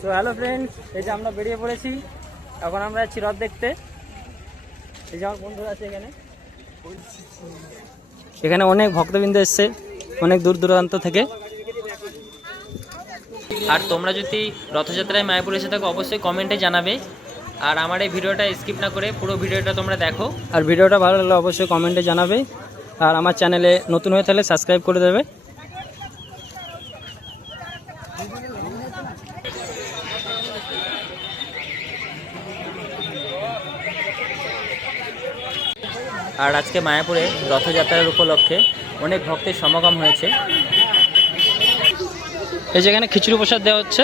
তো hello friends, এই যে আমরা বেরিয়ে পড়েছি। এখন আমরা যাচ্ছি রথ দেখতে। এই যে আমার বন্ধুরা আছে এখানে অনেক ভক্তবৃন্দ এসছে অনেক দূর দূরান্ত থেকে। আর তোমরা যদি রথযাত্রায় মায়াপুর এসে থাকো অবশ্যই কমেন্টে জানাবে। আর আমার এই ভিডিওটা স্কিপ না করে পুরো ভিডিওটা তোমরা দেখো। আর ভিডিওটা ভালো লাগলে অবশ্যই কমেন্টে জানাবে। আর আমার চ্যানেলে নতুন হয়ে থাকলে সাবস্ক্রাইব করে দেবে। আর আজকে মায়াপুরে রথযাত্রার উপলক্ষে অনেক ভক্তের সমাগম হয়েছে। এই যেখানে খিচুড়ি প্রসাদ দেওয়া হচ্ছে,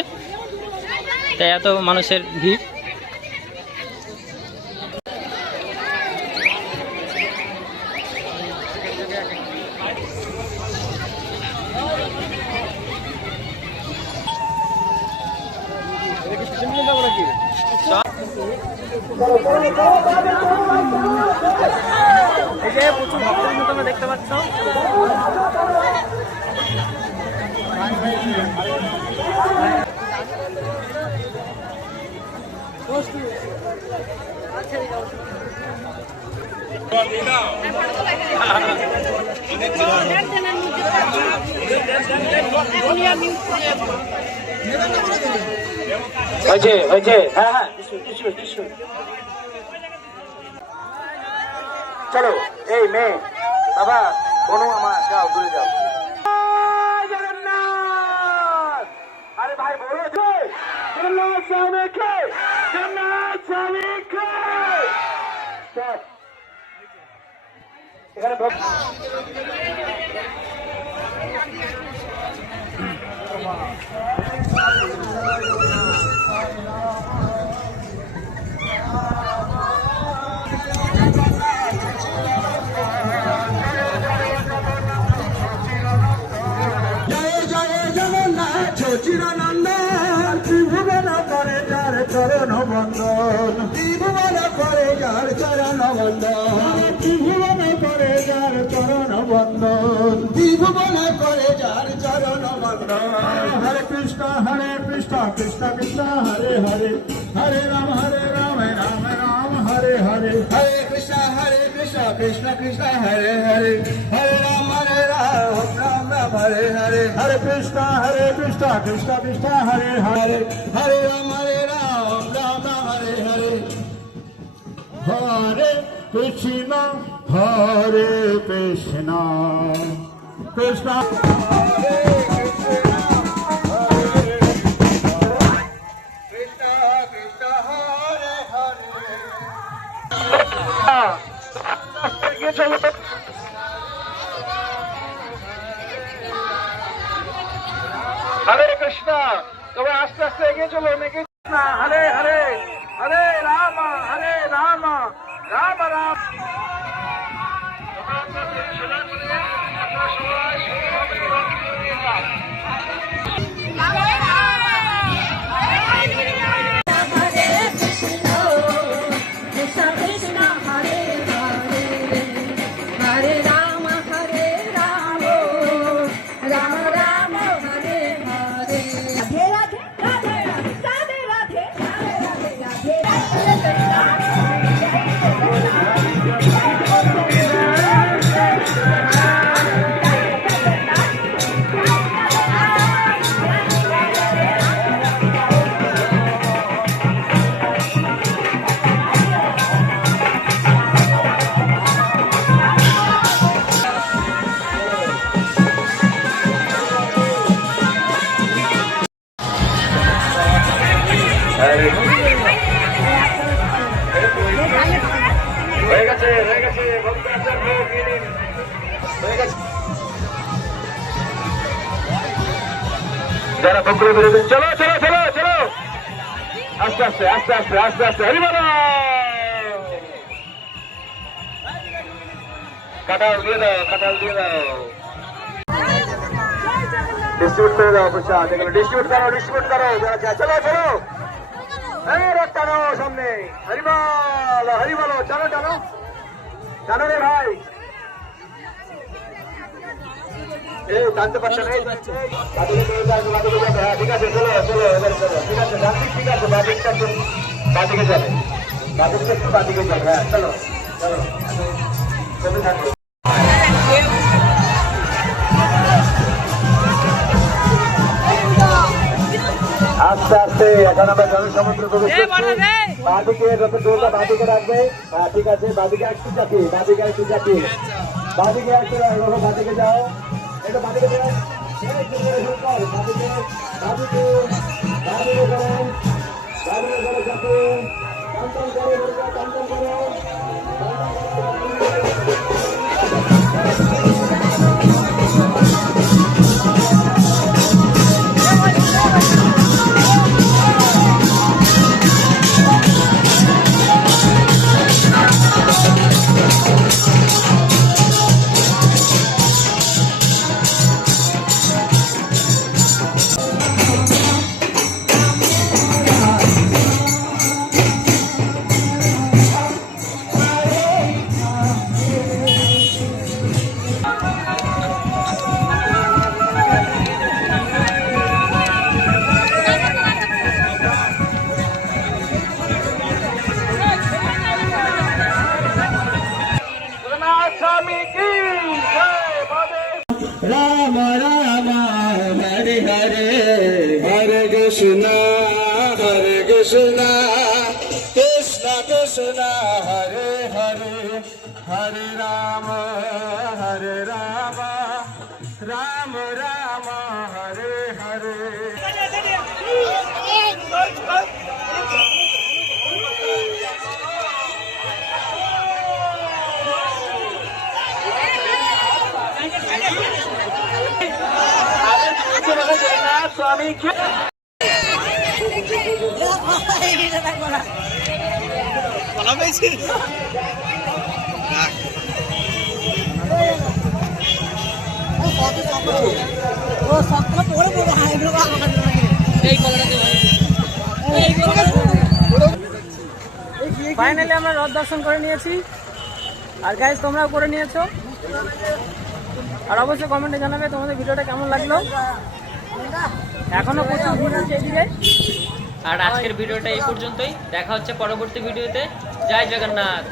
তাই এত মানুষের ভিড়। এই যে প্রচুর ভক্তবৃন্দ তোমরা দেখতে পাচ্ছ। হ্যাঁ হ্যাঁ, চলো এই মেয়ে বাবা বনু আমার যাও দূরে যাও। জগন্নাথ, আরে ভাই বলো যে জগন্নাথ স্বামী কে, জগন্নাথ স্বামী কে। এখানে চিরানন্দন ত্রিভুবন করে যার চরণ বন্দন, ত্রিভুবন করে যার চরণ বন্দন, ত্রিভুবন করে যার চরণ বন্দন, ত্রিভুবন করে যার চরণ বন্দন। হরে কৃষ্ণ কৃষ্ণ কৃষ্ণ হরে হরে, হরে রাম রাম রাম হরে হরে, হরে কৃষ্ণ কৃষ্ণ কৃষ্ণ হরে হরে, হরে রাম রাম রাম হরে হরে, হরে কৃষ্ণ কৃষ্ণ কৃষ্ণ হরে হরে, হরে রাম রাম রাম হরে হরে, হরে কৃষ্ণ কৃষ্ণ কৃষ্ণ হরে হরে কৃষ্ণ। তবে আস্তে আস্তে এগিয়ে চলো, মেঘে হরে হরে, হরে রাম রাম রাম। যারা বকরে বেরোবেন চলো চলো চলো চলো, আস্তে আস্তে আস্তে আস্তে আস্তে আস্তে। হরি বল, কাটাল দিয়ে দাও, কাটাল দিয়ে দাও, ডিস্ট্রিবিউট করে দাও প্রসাদ, ডিস্ট্রিবিউট করো, ডিস্ট্রিবিউট করো। চলো চলো এই রথ টানো সামনে, হরিবল হরিবল, টানো টানো টানো রে ভাই। এই টানতে পারছেন? হ্যাঁ ঠিক আছে, চলো চলো এবার চলো, ঠিক আছে ডানদিক ঠিক আছে, বাদিকটা বাদিকে যাবে, বাদিকটা একটু বাদিকে যাবে। হ্যাঁ চলো চলো চলতে থাকো। আস্তে আস্তে এখন আমরা জনসমুদ্র প্রবেশ করছি। বাদিকে যত দৌড়টা বাদিকে রাখবে। হ্যাঁ ঠিক আছে, বাদিকে একটু চাপি, বাদিকে একটু চাপি, বাদিকে একটু রাখো, বাদিকে যাও, একটু বাদিকে যাও, বাদিকে বাদিকে বাদিকে করো, বাদিকে করো চাপি, টন করো, টন করো। राम राम हरे हरे, हरे कृष्ण कृष्ण कृष्ण हरे हरे, हरे राम राम राम हरे हरे। स्वामी ফাইনালি আমরা রথ দর্শন করে নিয়েছি, আর গাইস তোমরাও করে নিয়েছো। আর অবশ্যই কমেন্টে জানাবে তোমাদের ভিডিওটা কেমন লাগলো। এখনো প্রচুর ভিড় আছে এদিকে। আর আজকের ভিডিওটা এই পর্যন্তই, দেখা হচ্ছে পরবর্তী ভিডিওতে। জয় জগন্নাথ।